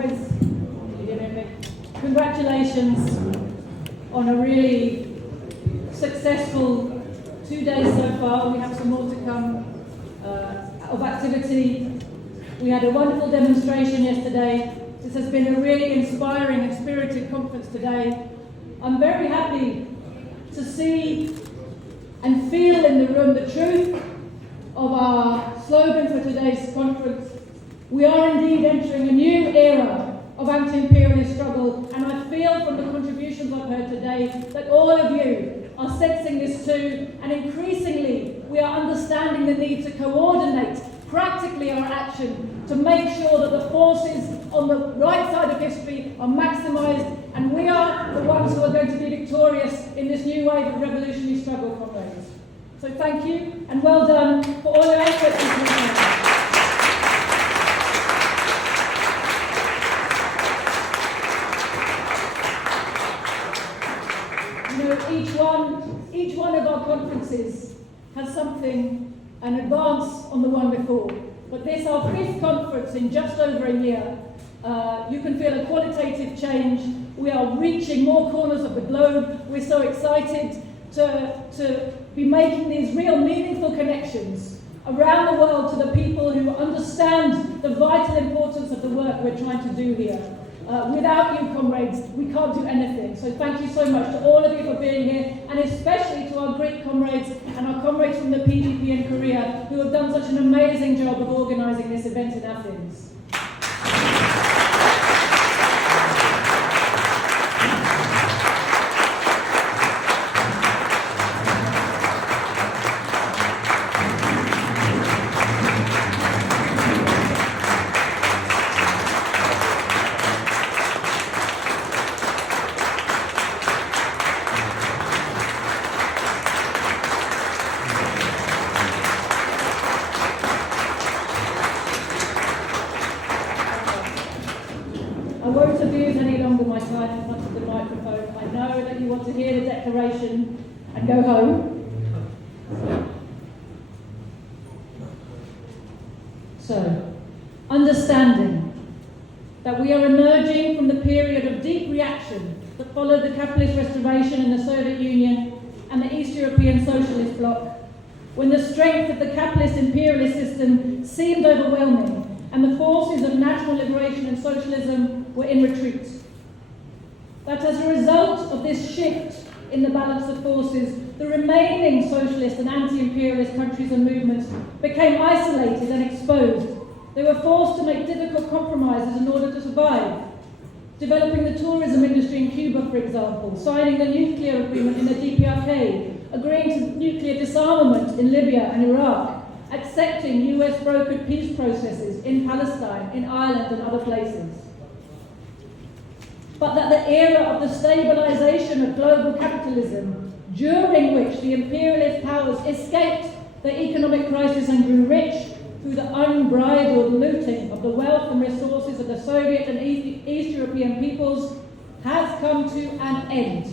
Comrades, congratulations on a really successful 2 days so far. We have some more to come of activity. We had a wonderful demonstration yesterday. This has been a really inspiring and spirited conference today. I'm very happy to see and feel in the room the truth of our slogan for today's conference. We are indeed entering a new era of anti-imperialist struggle, and I feel from the contributions I've heard today that all of you are sensing this too, and increasingly we are understanding the need to coordinate practically our action to make sure that the forces on the right side of history are maximised, and we are the ones who are going to be victorious in this new wave of revolutionary struggle, comrades. So thank you, and well done for all your efforts. You know, each one of our conferences has something, an advance on the one before. But this, our 5th conference in just over a year, you can feel a qualitative change. We are reaching more corners of the globe. We're so excited to be making these real meaningful connections around the world to the people who understand the vital importance of the work we're trying to do here. Without you, comrades, we can't do anything. So thank you so much to all of you for being here, and especially to our Greek comrades and our comrades from the PDP in Korea, who have done such an amazing job of organising this event in Athens. I won't abuse any longer my time in front of the microphone. I know that you want to hear the declaration and go home. So, understanding that we are emerging from the period of deep reaction that followed the capitalist restoration in the Soviet Union and the East European socialist bloc, when the strength of the capitalist imperialist system seemed overwhelming and the forces of national liberation and socialism were in retreat. That as a result of this shift in the balance of forces, the remaining socialist and anti-imperialist countries and movements became isolated and exposed. They were forced to make difficult compromises in order to survive. Developing the tourism industry in Cuba, for example, signing the nuclear agreement in the DPRK, agreeing to nuclear disarmament in Libya and Iraq, accepting US-brokered peace processes in Palestine, in Ireland and other places. But that the era of the stabilisation of global capitalism, during which the imperialist powers escaped the economic crisis and grew rich through the unbridled looting of the wealth and resources of the Soviet and East European peoples, has come to an end.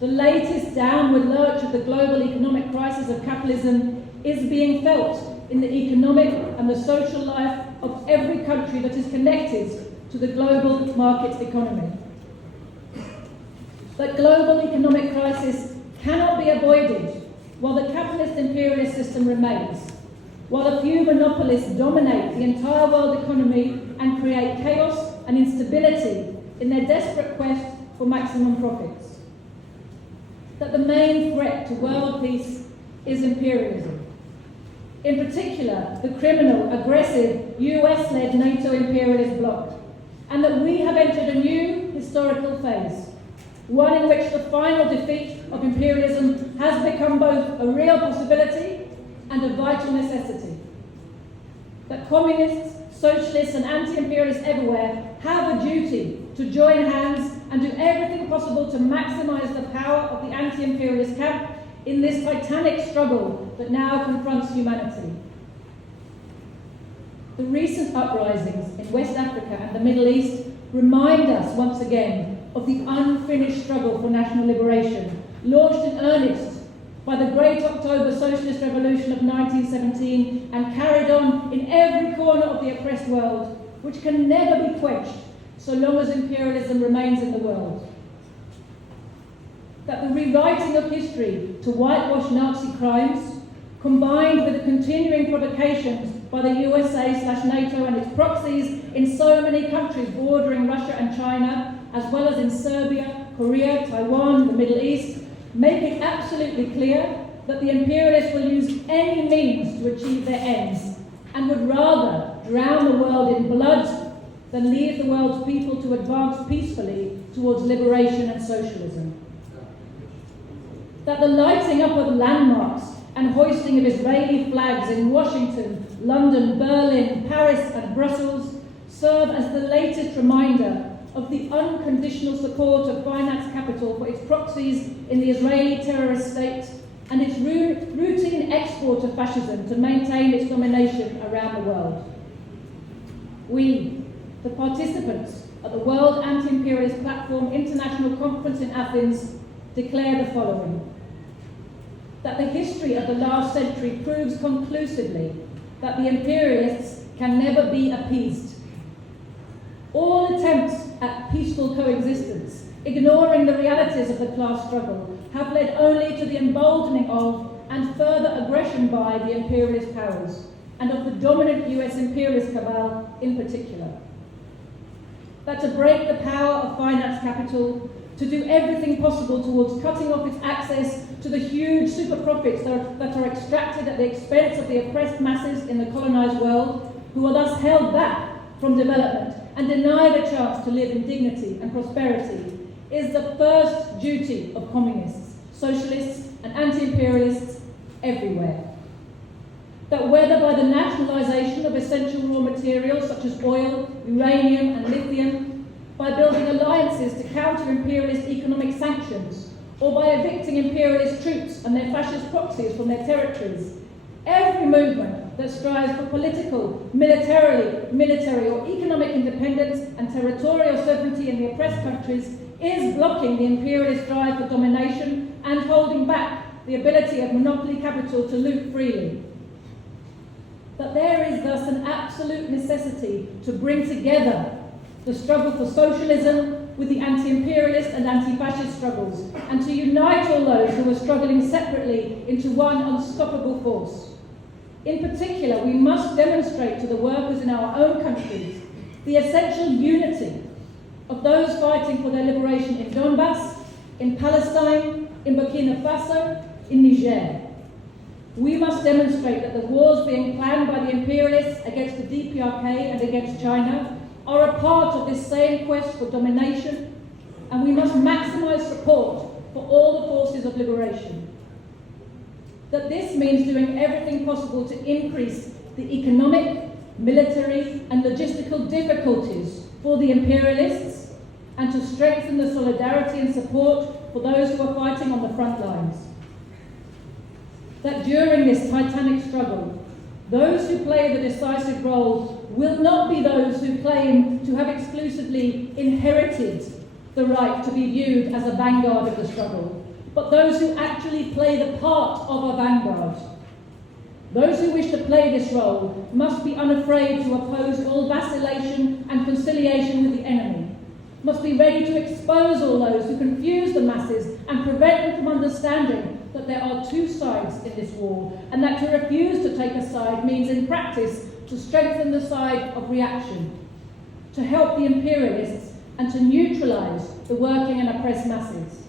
The latest downward lurch of the global economic crisis of capitalism is being felt in the economic and the social life of every country that is connected to the global market economy. That global economic crisis cannot be avoided while the capitalist imperialist system remains, while a few monopolists dominate the entire world economy and create chaos and instability in their desperate quest for maximum profits. That the main threat to world peace is imperialism. In particular, the criminal, aggressive, US-led NATO imperialist bloc, and that we have entered a new historical phase, one in which the final defeat of imperialism has become both a real possibility and a vital necessity. That communists, socialists and anti-imperialists everywhere have a duty to join hands and do everything possible to maximise the power of the anti-imperialist camp in this titanic struggle that now confronts humanity. The recent uprisings in West Africa and the Middle East remind us once again of the unfinished struggle for national liberation, launched in earnest by the Great October Socialist Revolution of 1917 and carried on in every corner of the oppressed world which can never be quenched so long as imperialism remains in the world. That the rewriting of history to whitewash Nazi crimes, combined with the continuing provocations by the USA/NATO and its proxies in so many countries bordering Russia and China, as well as in Serbia, Korea, Taiwan, the Middle East, make it absolutely clear that the imperialists will use any means to achieve their ends and would rather drown the world in blood than leave the world's people to advance peacefully towards liberation and socialism. That the lighting up of landmarks and hoisting of Israeli flags in Washington, London, Berlin, Paris and Brussels serve as the latest reminder of the unconditional support of finance capital for its proxies in the Israeli terrorist state and its routine export of fascism to maintain its domination around the world. We, the participants at the World Anti-imperialist Platform International Conference in Athens, declare the following: that the history of the last century proves conclusively that the imperialists can never be appeased. All attempts at peaceful coexistence, ignoring the realities of the class struggle, have led only to the emboldening of and further aggression by the imperialist powers, and of the dominant US imperialist cabal in particular. That to break the power of finance capital, to do everything possible towards cutting off its access to the huge super profits that are extracted at the expense of the oppressed masses in the colonized world, who are thus held back from development and denied a chance to live in dignity and prosperity, is the first duty of communists, socialists and anti-imperialists everywhere. That whether by the nationalization of essential raw materials such as oil, uranium and lithium, by building alliances to counter imperialist economic sanctions, or by evicting imperialist troops and their fascist proxies from their territories, every movement that strives for political, military or economic independence and territorial sovereignty in the oppressed countries is blocking the imperialist drive for domination and holding back the ability of monopoly capital to loot freely. That there is thus an absolute necessity to bring together the struggle for socialism with the anti-imperialist and anti-fascist struggles, and to unite all those who are struggling separately into one unstoppable force. In particular, we must demonstrate to the workers in our own countries the essential unity of those fighting for their liberation in Donbass, in Palestine, in Burkina Faso, in Niger. We must demonstrate that the wars being planned by the imperialists against the DPRK and against China are a part of this same quest for domination, and we must maximize support for all the forces of liberation. That this means doing everything possible to increase the economic, military and logistical difficulties for the imperialists and to strengthen the solidarity and support for those who are fighting on the front lines. That during this titanic struggle, those who play the decisive role will not be those who claim to have exclusively inherited the right to be viewed as a vanguard of the struggle, but those who actually play the part of a vanguard. Those who wish to play this role must be unafraid to oppose all vacillation and conciliation with the enemy, must be ready to expose all those who confuse the masses and prevent them from understanding that there are two sides in this war, and that to refuse to take a side means in practice to strengthen the side of reaction, to help the imperialists and to neutralize the working and oppressed masses.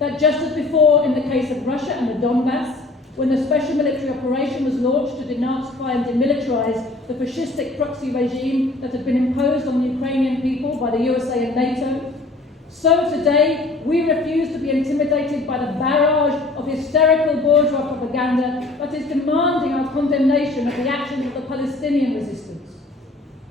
That just as before in the case of Russia and the Donbass, when the special military operation was launched to denazify and demilitarize the fascistic proxy regime that had been imposed on the Ukrainian people by the USA and NATO, so today we refuse to be intimidated by the barrage of hysterical bourgeois propaganda that is demanding our condemnation of the actions of the Palestinian resistance.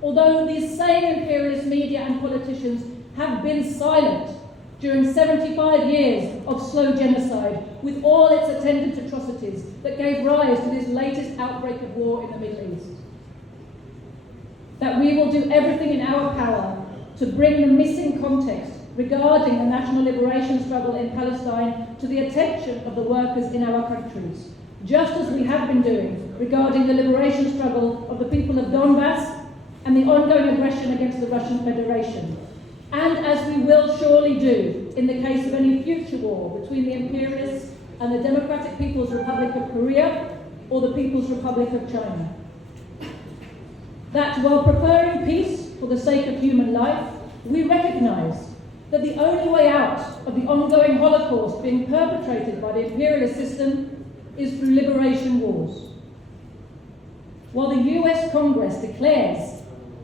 Although these same imperialist media and politicians have been silent during 75 years of slow genocide, with all its attendant atrocities that gave rise to this latest outbreak of war in the Middle East. That we will do everything in our power to bring the missing context regarding the national liberation struggle in Palestine to the attention of the workers in our countries, just as we have been doing regarding the liberation struggle of the people of Donbass, and the ongoing aggression against the Russian Federation, and as we will surely do in the case of any future war between the imperialists and the Democratic People's Republic of Korea or the People's Republic of China. That while preferring peace for the sake of human life, we recognise that the only way out of the ongoing Holocaust being perpetrated by the imperialist system is through liberation wars. While the US Congress declares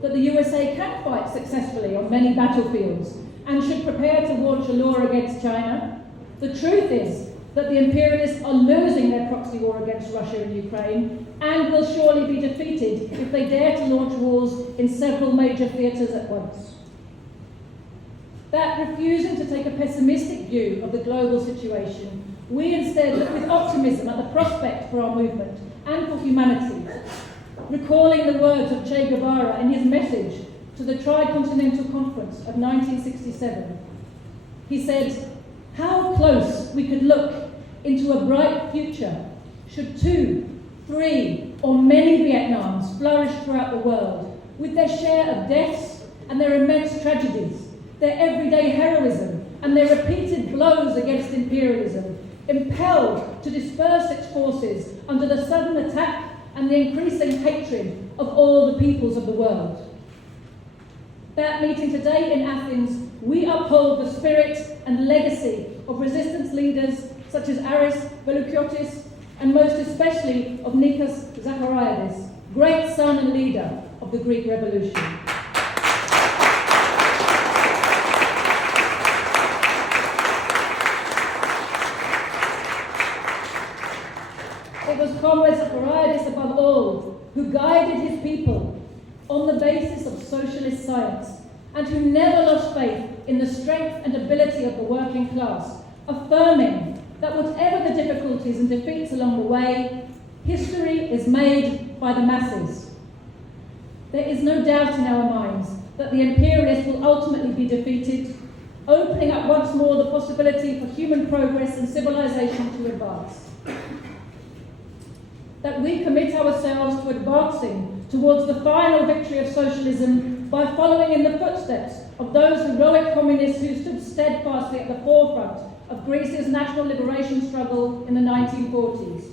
that the USA can fight successfully on many battlefields and should prepare to launch a war against China, the truth is that the imperialists are losing their proxy war against Russia and Ukraine and will surely be defeated if they dare to launch wars in several major theatres at once. That refusing to take a pessimistic view of the global situation, we instead look with optimism at the prospect for our movement and for humanity, recalling the words of Che Guevara in his message to the Tricontinental Conference of 1967. He said, "How close we could look into a bright future should 2, 3, or many Vietnams flourish throughout the world, with their share of deaths and their immense tragedies, their everyday heroism and their repeated blows against imperialism, impelled to disperse its forces under the sudden attack and the increasing hatred of all the peoples of the world." That meeting today in Athens, we uphold the spirit and legacy of resistance leaders such as Aris Veloukiotis and most especially of Nikos Zachariadis, great son and leader of the Greek Revolution. It was Comrade Zachariadis above all who guided his people on the basis of socialist science and who never lost faith in the strength and ability of the working class, affirming that whatever the difficulties and defeats along the way, history is made by the masses. There is no doubt in our minds that the imperialists will ultimately be defeated, opening up once more the possibility for human progress and civilization to advance. That we commit ourselves to advancing towards the final victory of socialism by following in the footsteps of those heroic communists who stood steadfastly at the forefront of Greece's national liberation struggle in the 1940s.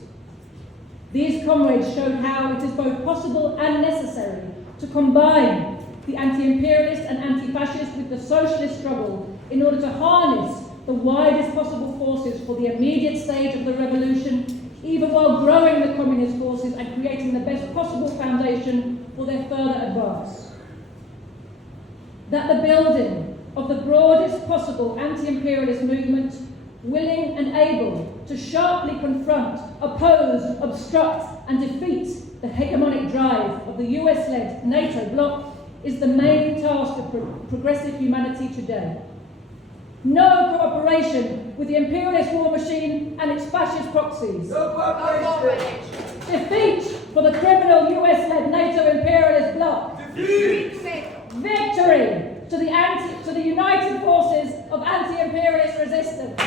These comrades showed how it is both possible and necessary to combine the anti-imperialist and anti-fascist with the socialist struggle in order to harness the widest possible forces for the immediate stage of the revolution, even while growing the communist forces and creating the best possible foundation for their further advance. That the building of the broadest possible anti-imperialist movement, willing and able to sharply confront, oppose, obstruct and defeat the hegemonic drive of the US-led NATO bloc, is the main task of progressive humanity today. No cooperation with the imperialist war machine and its fascist proxies. No cooperation. Defeat for the criminal US-led NATO imperialist bloc. Defeat. Victory to the united forces of anti-imperialist resistance.